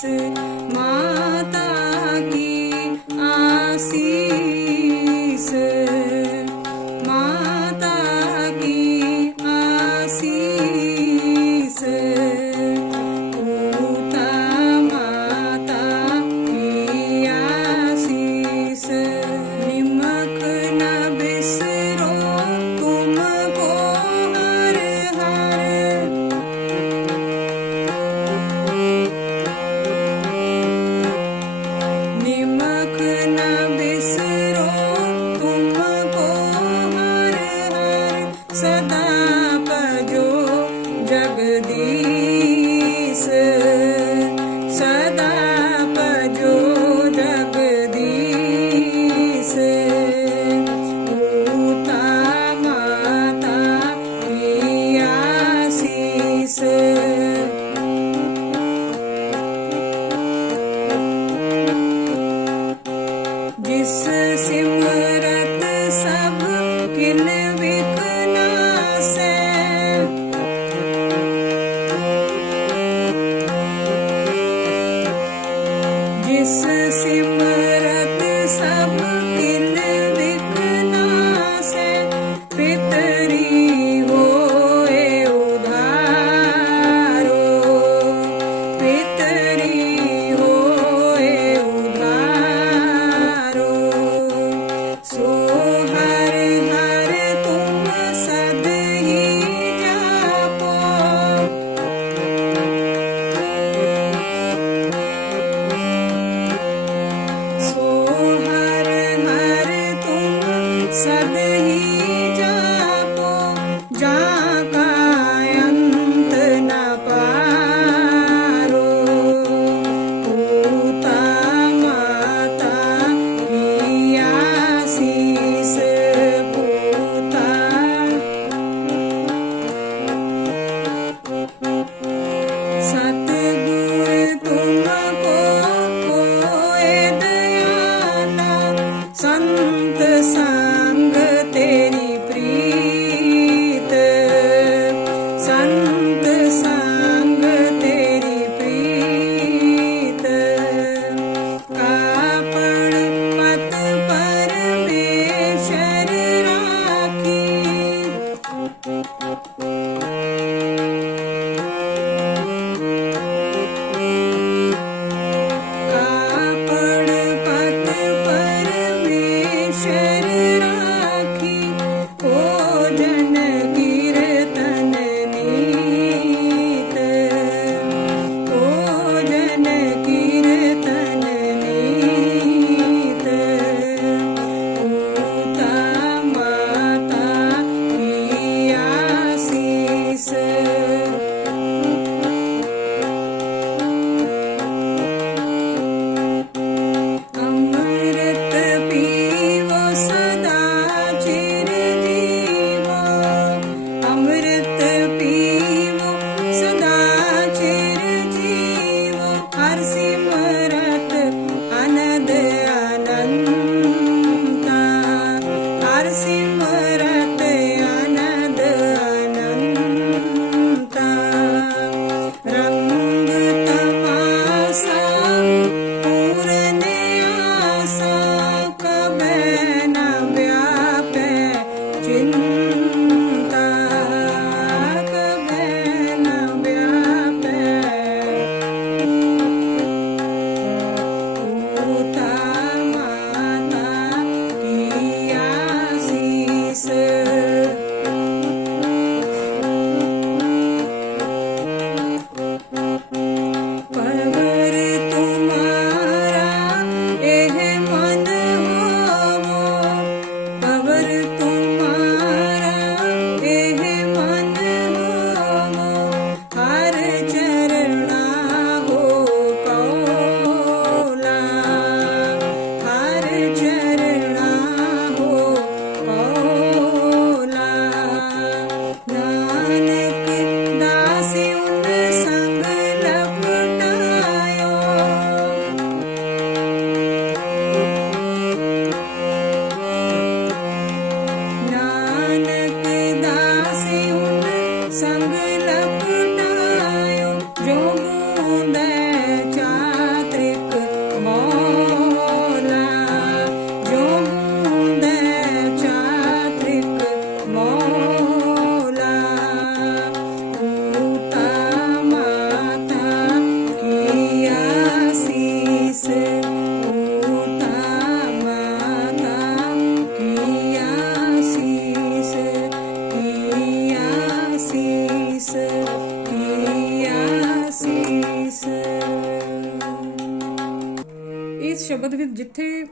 思 said ਇਸ ਸ਼ਬਦ ਵਿੱਚ ਜਿੱਥੇ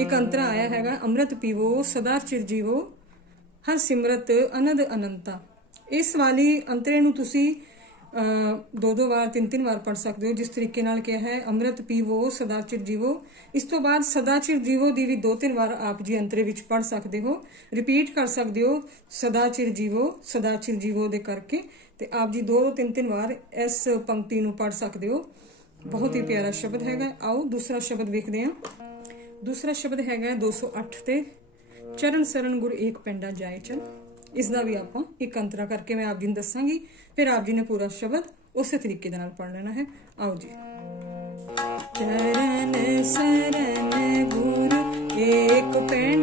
ਇੱਕ ਅੰਤਰਾ ਆਇਆ ਹੈਗਾ ਅੰਮ੍ਰਿਤ ਪੀਵੋ ਸਦਾ ਚਿਰ ਜੀਵੋ ਹਰ ਸਿਮਰਤ ਅਨੰਦ ਅਨੰਤਾ। ਇਸ ਵਾਲੀ ਅੰਤਰੇ ਨੂੰ ਤੁਸੀਂ ਅਹ, ਦੋ ਦੋ ਵਾਰ ਤਿੰਨ ਤਿੰਨ ਵਾਰ ਪੜ ਸਕਦੇ ਹੋ ਜਿਸ ਤਰੀਕੇ ਨਾਲ ਕਿਹਾ ਹੈ ਅੰਮ੍ਰਿਤ ਪੀਵੋ ਸਦਾ ਚਿਰ ਜੀਵੋ। ਇਸ ਤੋਂ ਬਾਅਦ ਸਦਾ ਚਿਰ ਜੀਵੋ ਦੀ ਵੀ ਦੋ ਤਿੰਨ ਵਾਰ ਆਪ ਜੀ ਅੰਤਰੇ ਵਿੱਚ ਪੜ ਸਕਦੇ ਹੋ। ਰਿਪੀਟ ਕਰ ਸਕਦੇ ਹੋ ਸਦਾ ਚਿਰ ਜੀਵੋ ਸਦਾ ਚਿਰ ਜੀਵੋ ਦੇ ਕਰਕੇ। ਤੇ ਆਪ ਜੀ ਦੋ ਦੋ ਤਿੰਨ ਤਿੰਨ ਵਾਰ ਇਸ ਪੰਕਤੀ ਨੂੰ ਪੜ ਸਕਦੇ ਹੋ। ਬਹੁਤ ਹੀ ਪਿਆਰਾ ਸ਼ਬਦ ਹੈਗਾ। ਆਓ ਦੂਸਰਾ ਸ਼ਬਦ ਵੇਖਦੇ ਹਾਂ। ਦੂਸਰਾ ਸ਼ਬਦ ਹੈਗਾ 208 ਤੇ, ਚਰਨ ਸਰਨ ਗੁਰ ਏਕ ਪਿੰਡਾ ਜਾਏ ਚਲ। ਇਸ ਦਾ ਵੀ ਆਪਾਂ ਇੱਕ ਅੰਤਰਾ ਕਰਕੇ ਮੈਂ ਆਪ ਜੀ ਨੂੰ ਦੱਸਾਂਗੀ, ਫਿਰ ਆਪ ਜੀ ਨੇ ਪੂਰਾ ਸ਼ਬਦ ਉਸੇ ਤਰੀਕੇ ਦੇ ਨਾਲ ਪੜ੍ਹ ਲੈਣਾ ਹੈ। ਆਓ ਜੀ। ਚਰਨ ਸਰਨ ਗੁਰ ਏਕ ਪਿੰਡਾ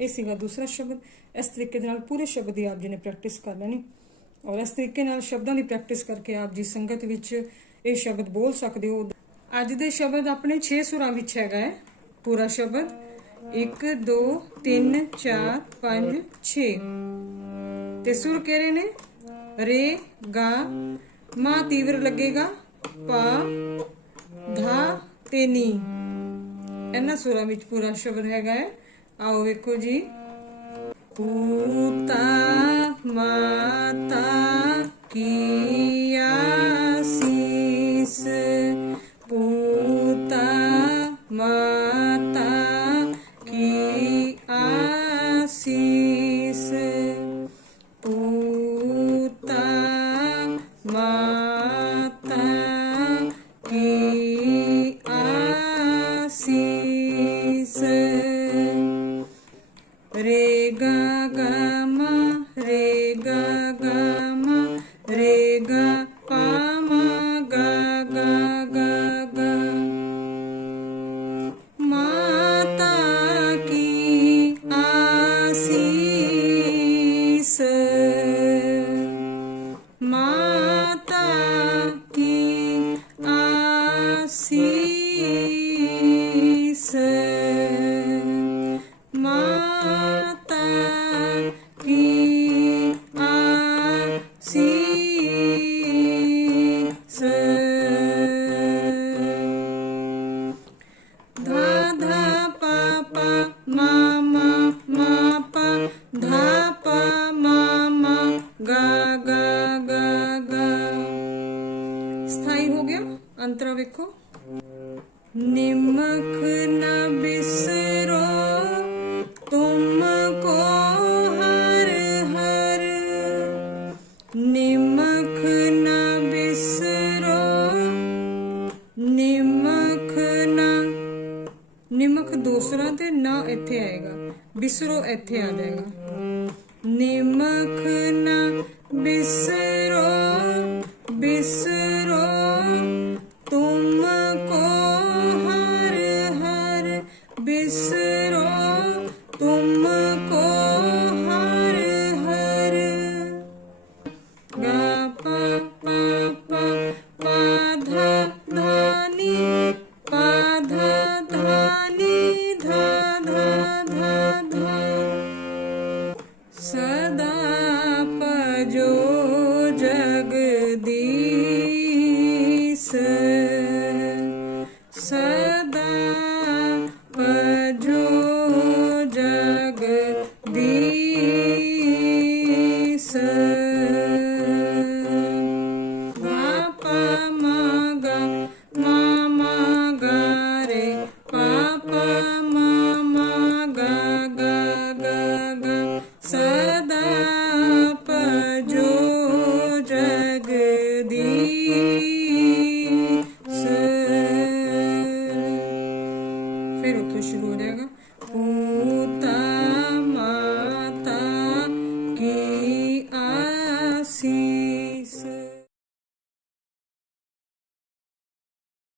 ਇਹ ਸੀਗਾ ਦੂਸਰਾ ਸ਼ਬਦ। ਇਸ ਤਰੀਕੇ ਦੇ ਨਾਲ ਪੂਰੇ ਸ਼ਬਦ ਦੀ ਆਪ ਜੀ ਨੇ ਪ੍ਰੈਕਟਿਸ ਕਰ ਲੈਣੀ। ਔਰ ਇਸ ਤਰੀਕੇ ਨਾਲ ਸ਼ਬਦਾਂ ਦੀ ਪ੍ਰੈਕਟਿਸ ਕਰਕੇ ਆਪ ਜੀ ਸੰਗਤ ਵਿੱਚ ਇਹ ਸ਼ਬਦ ਬੋਲ ਸਕਦੇ ਹੋ। ਅੱਜ ਦੇ ਸ਼ਬਦ ਆਪਣੇ 6 ਸੁਰਾਂ ਵਿੱਚ ਹੈਗਾ ਹੈ। ਪੂਰਾ ਸ਼ਬਦ। 1 2 3 4 5 6 ਤੇ ਸੁਰ ਕਿਹੜੇ ਨੇ, ਰੇ, ਗਾ। ਮਾ ਤੀਵਰ ਲੱਗੇਗਾ। ਪਾ, ਧਾ ਤੇ ਨੀ। ਇਹਨਾਂ ਸੁਰਾਂ ਵਿੱਚ ਪੂਰਾ ਸ਼ਬਦ ਹੈਗਾ ਹੈ। ao eco de Puta mata que assim se Puta mata. ਰੇ ਗਾ ਪਾ ਗਾ ਗਾ ਗਾ ਸਥਾਈ ਹੋ ਗਿਆ ਅੰਤਰਾ ਵੇਖੋ ਨਿਮਕ ਨ ਬਿਸਰੋ ਤੁਮ ਕੋ ਹਰ ਹਰ ਨਿਮਕ ਨ ਬਿਸਰੋ ਨਿਮਕ ਨ ਨਿਮਕ ਦੂਸਰਾ ਤੇ ਨਾ ਇੱਥੇ ਆਏਗਾ ਬਿਸਰੋ ਇੱਥੇ ਆ ਜਾਏਗਾ ਨਿਮਕ ਨਾ ਸਦਾ